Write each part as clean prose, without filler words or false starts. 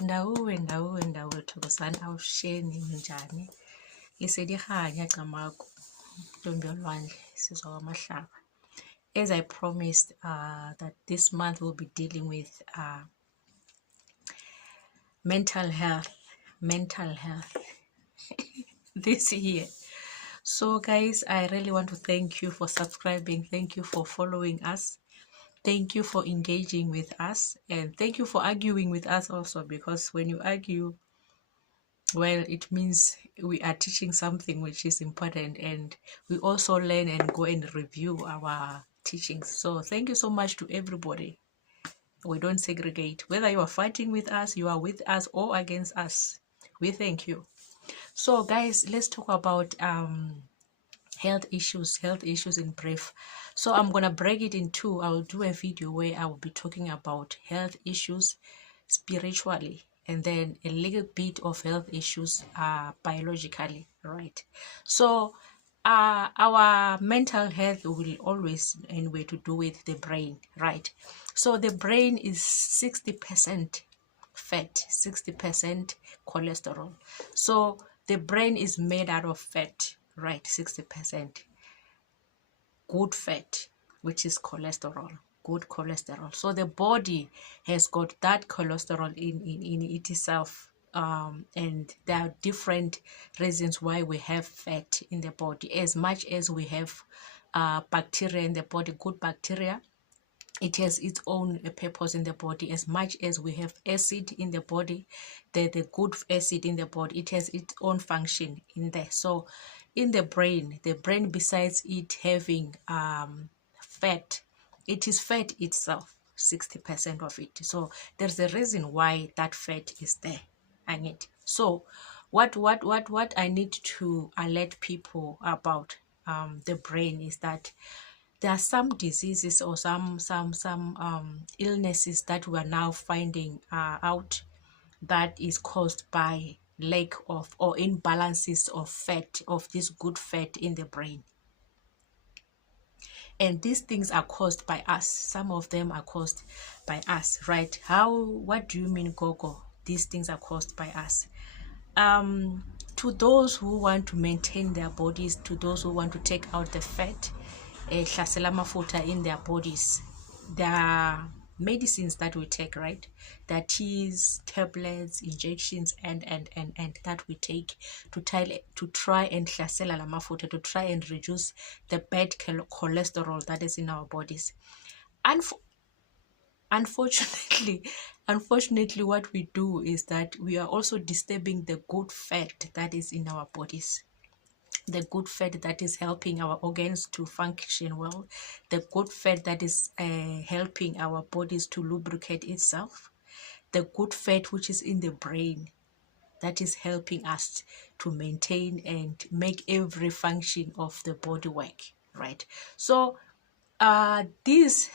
Ndawo thokozani awusheni njani lisedihanya Camagu Ntombi yolwandle sizwa kwamahlaba. As I promised that this month we'll be dealing with mental health this year. So guys, I really want to thank you for subscribing, thank you for following us, thank you for engaging with us, and thank you for arguing with us also, because when you argue, well, it means we are teaching something which is important, and we also learn and go and review our teachings. So thank you so much to everybody. We don't segregate. Whether you are fighting with us, you are with us, or against us, we thank you. So guys, let's talk about health issues in brief. So I'm gonna break it in two. I'll do a video where I will be talking about health issues spiritually, and then a little bit of health issues biologically, right? So our mental health will always anyway to do with the brain, right? So the brain is 60% fat, 60% cholesterol. So the brain is made out of fat, right? 60% good fat, which is cholesterol, good cholesterol. So the body has got that cholesterol in itself, and there are different reasons why we have fat in the body. As much as we have bacteria in the body, good bacteria, it has its own purpose in the body. As much as we have acid in the body, the good acid in the body, it has its own function in there. So in the brain besides it having fat, it is fat itself, 60% of it. So there's a reason why that fat is there. So what I need to alert people about the brain is that there are some diseases or some illnesses that we are now finding out that is caused by lack of or imbalances of fat, of this good fat in the brain. And these things are caused by us. Some of them are caused by us, right? What do you mean, Gogo? These things are caused by us. To those who want to maintain their bodies, to those who want to take out the fat, hlasela mafutha in their bodies, there are medicines that we take, right? There are teas, tablets, injections, and that we take to try and hlasela la mafutha, to try and reduce the bad cholesterol that is in our bodies. Unfortunately, what we do is that we are also disturbing the good fat that is in our bodies, the good fat that is helping our organs to function well, the good fat that is helping our bodies to lubricate itself, the good fat which is in the brain that is helping us to maintain and make every function of the body work, right? So these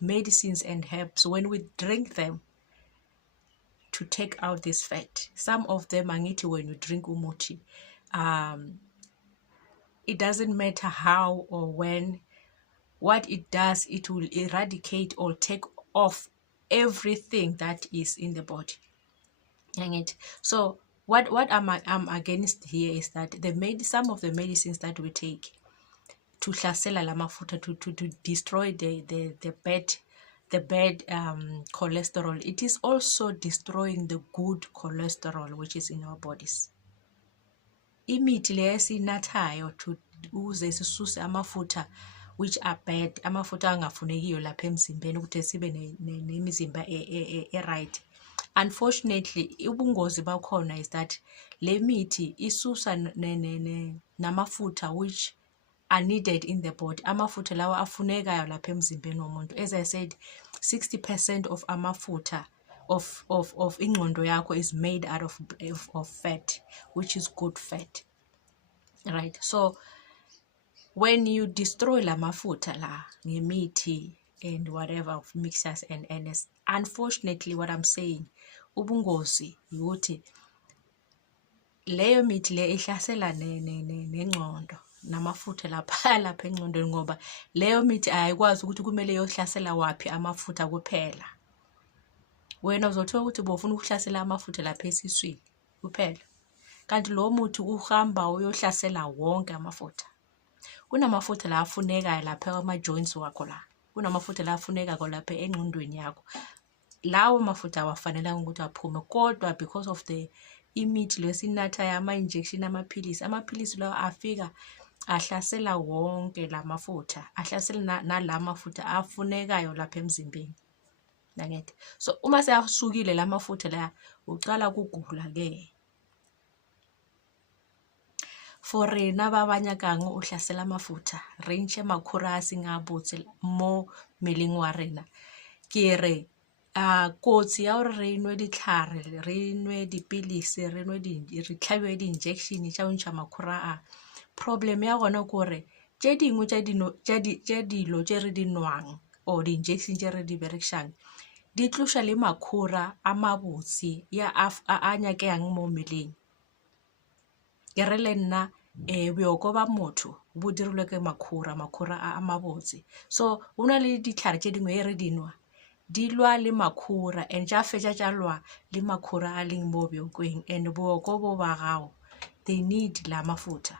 medicines and herbs, when we drink them to take out this fat, some of them, angithi, when you drink umuthi, it doesn't matter how or when, what it does, it will eradicate or take off everything that is in the body. So what I'm against here is that some of the medicines that we take to hlasela la mafutha, to destroy the bad cholesterol, it is also destroying the good cholesterol which is in our bodies. Imithi le esinathayo to uze sisuse amafutha which are bad, amafutha angafunekiyo lapha emzimbeni ukuthi sibe nemizimba right. Unfortunately, ubungozi bakhona is that le mithi isusa namafutha which are needed in the body, amafutha lawa afunekayo lapha emzimbeni womuntu. As I said, 60% of amafutha of ingqondo yakho is made out of fat, which is good fat, right? So when you destroy la mafutha la ngemithi and whatever of mixers and unfortunately, what I'm saying, ubungozi yukuthi leyo mithi le ihlasela nengqondo namafutha lapha engqondweni, ngoba leyo mithi ayikwazi ukuthi kumele yohlasela waphi amafutha kuphela. wena uzothola ukuthi bofuna ukuhlasela amafutha lapha esiswini kuphela, kanti lo muthi uhamba uyohlasela wonke amafutha. Kunamafutha la afunekayo lapha ama-joints wakho la, kunamafutha la afuneka lapha engqondweni yakho. Lawo mafutha awafanelanga ukuthi aphume, kodwa because of the imithi lesinathayo, ama-injection, amaphilisi lawo afika ahlasela wonke la mafutha, ahlasela nala mafutha afunekayo lapha emzimbeni. Nangete. So uma seyasukile la mafutha la uqala kugula-ke. For rena ba banyakang o hlasela mafutha, re ntšhe makhura a seng a botse mo meleng wa rena, ke re kotsi ya gore re nwe ditlhare, re nwe dipilisi, re tlhabiwe di-injection tša go ntšha makhura a. Problem ya gona ke gore tše dingwe tša dilo tše re di nwang or di-injection tše re di berekišang di tloša le makhura a mabotse a nyakeyang mo meleng. Ke re le nna bjoko ba motho bo dirilwe ke makhura a mabotse. So go na le ditlhare tše dingwe e re dinwa di lwa le makhura, and tša fetša tša lwa le makhura a leng mo bjokong, and bjoko bo ba gago they need la mafutha.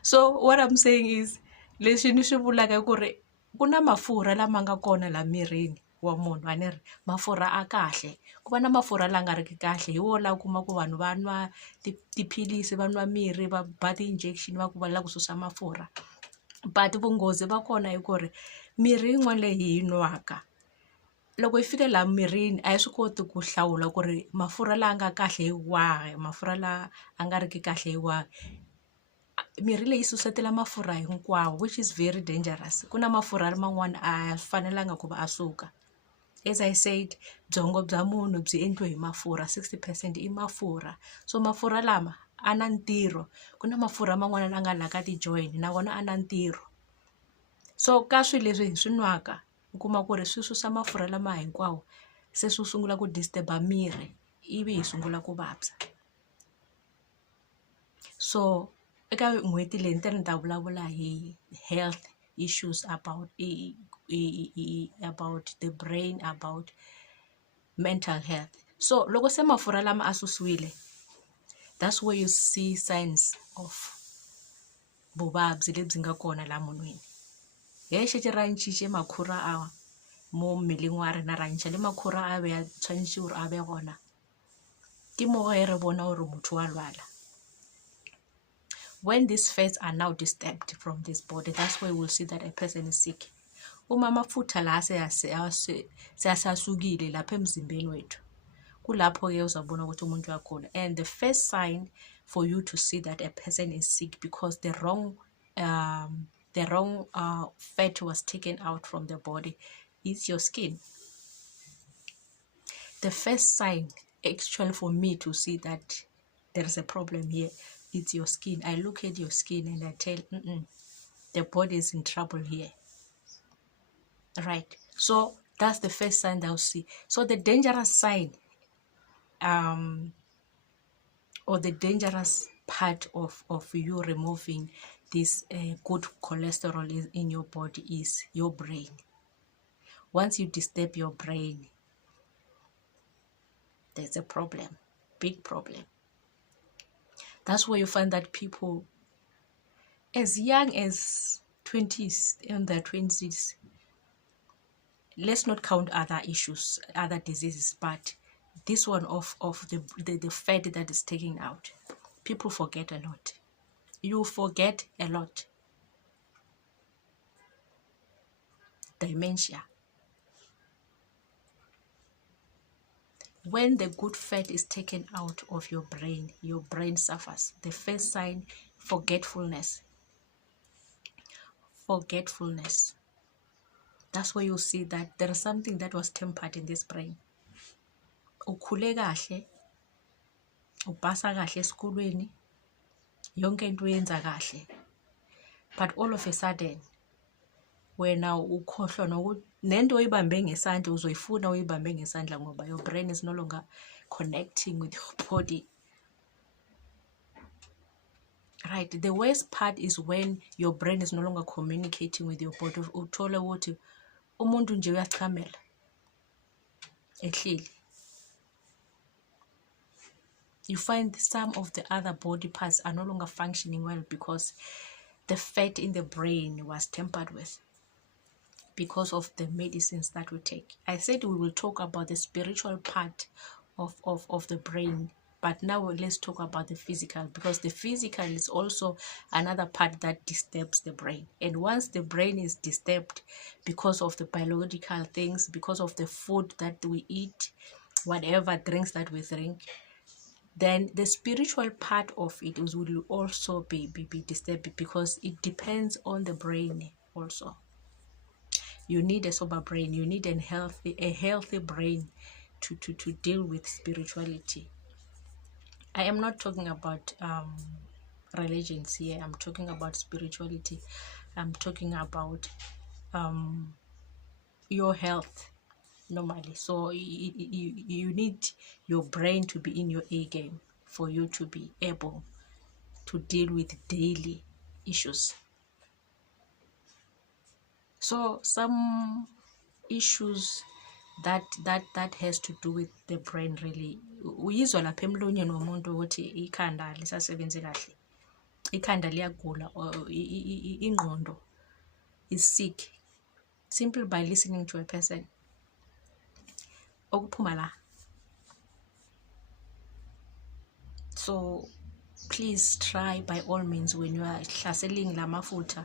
So what I'm saying is, leswi ni swi vulaka ku ri ku na mafurha lama nga kona la mirini wa munhu, a ni ri mafurha a kahle, ku va na mafurha la nga riki kahle. Hi wo la kuma ku vanhu va nwa tiphilisi, va nwa mirhi, va ba ti-injection va ku va la ku susa mafurha. But vunghozi va kona i ku ri mirhi yin'wana leyi hi yi nwaka, loko yi fika la mirini a yi swi koti ku hlawula ku ri mafurha la nga kahle hi wahi, mafurha la a nga riki kahle hi wahi. Mirhi leyi susetela mafurha hinkwawo, which is very dangerous. Ku na mafurha man'wana a fanelanga ku va a suka. As I said, byongo bya munhu byi endliwe hi mafurha, 60% i mafurha. So mafurha lama a na ntirho. Ku na mafurha man'wana la nga la ka ti-joint na wona a na ntirho. So ka swilo leswi hi swi nwaka u kuma ku ri swi susa mafurha lama hinkwawo, se swi sungula ku disturba miri, ivi hi sungula ku vabya. So eka n'hweti leyi ni ta vulavula hi health issues about the brain, about mental health. So loko se mafurha lama a susiwile, that's where you see signs of vuvabyi lebyi nga kona la munhwini. Hi xece ra ncice makhura a mo mmeleng wa rena, ra ntšha le makhura a be a tshwanetse gore a be gona, ke mo ge re bona gore motho wa lwala. When these fats are now disturbed from this body, that's where we'll see that a person is sick. Uma mafutha la se asukile lapha emzimbeni wethu, kulapho ke uzabona ukuthi umuntu uyagula. And the first sign for you to see that a person is sick because the wrong fat was taken out from the body is your skin. The first sign actually for me to see that there is a problem here, it's your skin. I look at your skin and I tell, the body is in trouble here. Right. So that's the first sign that I'll see. So the dangerous sign, or the dangerous part of you removing this good cholesterol in your body is your brain. Once you disturb your brain, there's a problem, big problem. That's where you find that people as young as 20s, in their 20s, let's not count other issues, other diseases, but this one of the fat that is taken out, people forget a lot. You forget a lot. Dementia. When the good fat is taken out of your brain suffers. The first sign, forgetfulness. Forgetfulness. That's where you see that there is something that was tempered in this brain. Ukhule kahle, upasa kahle esikolweni, yonke into uyenza kahle. But all of a sudden, wena ukhohlwa nokuthi nento oyibambe ngesandla uzoyifuna uyibambe ngesandla ngoba your brain is no longer connecting with your body. Right, the worst part is when your brain is no longer communicating with your body. Uthole ukuthi umuntu nje uyachamela. ehleli. You find some of the other body parts are no longer functioning well because the fat in the brain was tampered with because of the medicines that we take. I said we will talk about the spiritual part of the brain, but now let's talk about the physical, because the physical is also another part that disturbs the brain. And once the brain is disturbed because of the biological things, because of the food that we eat, whatever drinks that we drink, then the spiritual part of it will also be disturbed, because it depends on the brain also. You need a sober brain. You need a healthy brain to deal with spirituality. I am not talking about religions here. I'm talking about spirituality. I'm talking about your health normally. So you need your brain to be in your A game for you to be able to deal with daily issues. So some issues that has to do with the brain really, uyizwa lapha emlonyeni womuntu ukuthi ikhanda lisasebenze kahle, ikhanda liyagula, or ingqondo is sick, simply by listening to a person. Okuphuma la. So please try by all means, when you are hlaseling la mafutha,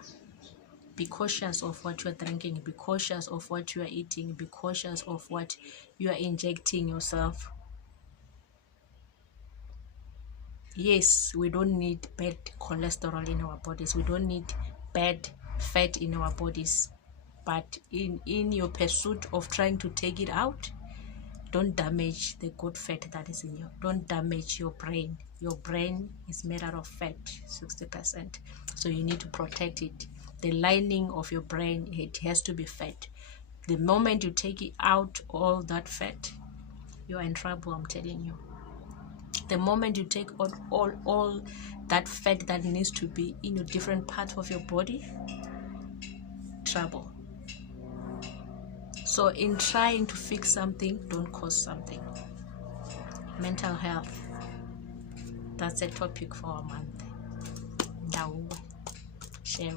be cautious of what you are drinking, be cautious of what you are eating, be cautious of what you are injecting yourself. Yes, we don't need bad cholesterol in our bodies, we don't need bad fat in our bodies, but in your pursuit of trying to take it out, don't damage the good fat that is in you. Don't damage your brain. Your brain is made out of fat, 60%. So you need to protect it. The lining of your brain, it has to be fat. The moment you take it out, all that fat, you are in trouble, I'm telling you. The moment you take out all that fat that needs to be in a different part of your body, trouble. So in trying to fix something, don't cause something. Mental health, that's a topic for a month. Share.